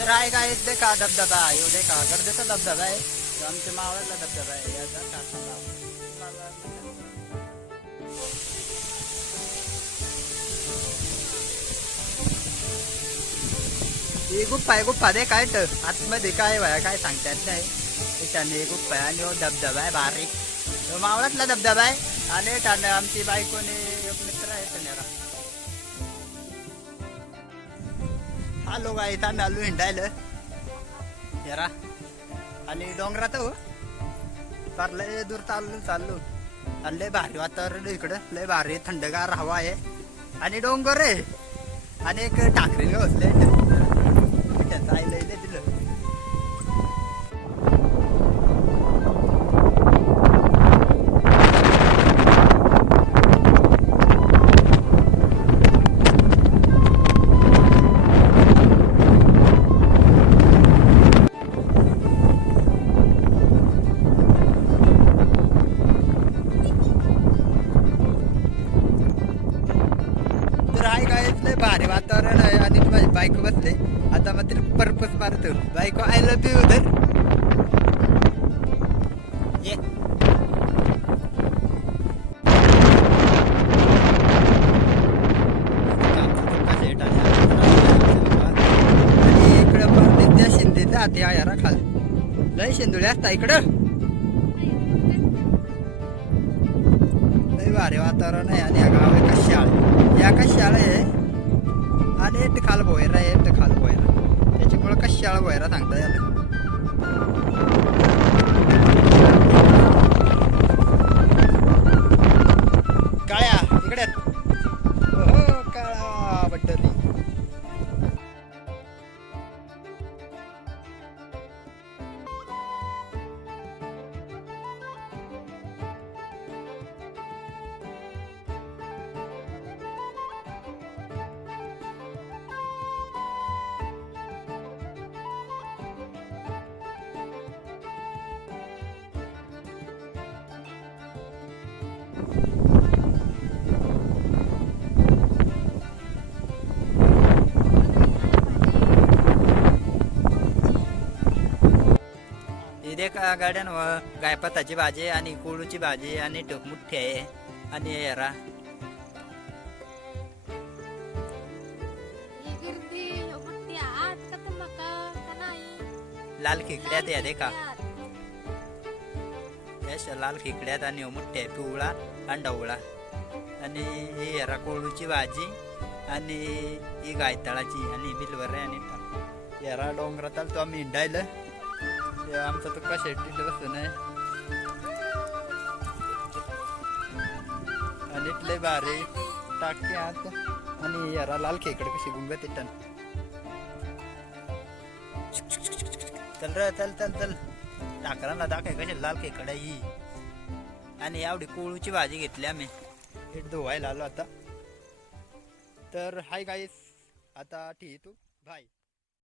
तर आहे काय ते का धबधबा आहे एवढे का गर्दीचा धबधबा आहे तो आमच्या मावळातला धबधबा आहे याचा कासाला ही गुप्पा दे काय तर आतमध्ये काय वया काय सांगतात नाही त्याच्याने गुप्पा आहे आणि धबधबा आहे बारीक तो मावळातला धबधबा आहे आणि त्याने आमची बायकोने एक मित्र आहे त्याला आलो काय इथं आलो हिंडायला जरा आणि डोंगरात हो फार लय दूर चाललो आणि लय भारी वातावरण इकडं लय भारी थंडगार हवा आहे आणि डोंगर आहे आणि एक टाकरेने बसले त्यांचं आई लय दिलं भारी वातावरण आहे आणि माझी बायको बसले आता मग तिला पर्पज मारतो बायको आय लव्ह यू उधर ये आणि इकडं पण त्या शिंदे जाते यारा खाली लय शेंदुळे असता इकडं लय भारी वातावरण आहे आणि या गाव आहे का शाळा या का शाळा आहे आणि एक खाल बोयरा आहे एक खाल बोयरा त्याच्यामुळे कशाला बोयरा सांगता याला काळ्या इकडे हो काळा बड्डली इथे का गार्डन गायपताची भाजी आणि कोळूची भाजी आणि टोकमुठ्ठी आहे आणि हेरा लाल खिकड्यात या दे का लाल खिकड्यात आणि मुठ्ठे पिवळा आणि ढवळा आणि ही हेरा कोळूची भाजी आणि ही गायतळाची आणि बिलवर आणि हेरा डोंगरात आलो तो आम्ही हिंडायला आमचा तो कशा शेट्टी बसून आहे आणि इथले भारी टाकी आत आणि यारा लाल खेकडे कशी गुंग तिथं चल रे चल चल चल टाकरांना दाखय कशी लाल खेकडा ही आणि एवढी कोळूची भाजी घेतली आम्ही इट धुवायला आलो आता तर हाय गाईस आता ठीक तू बाय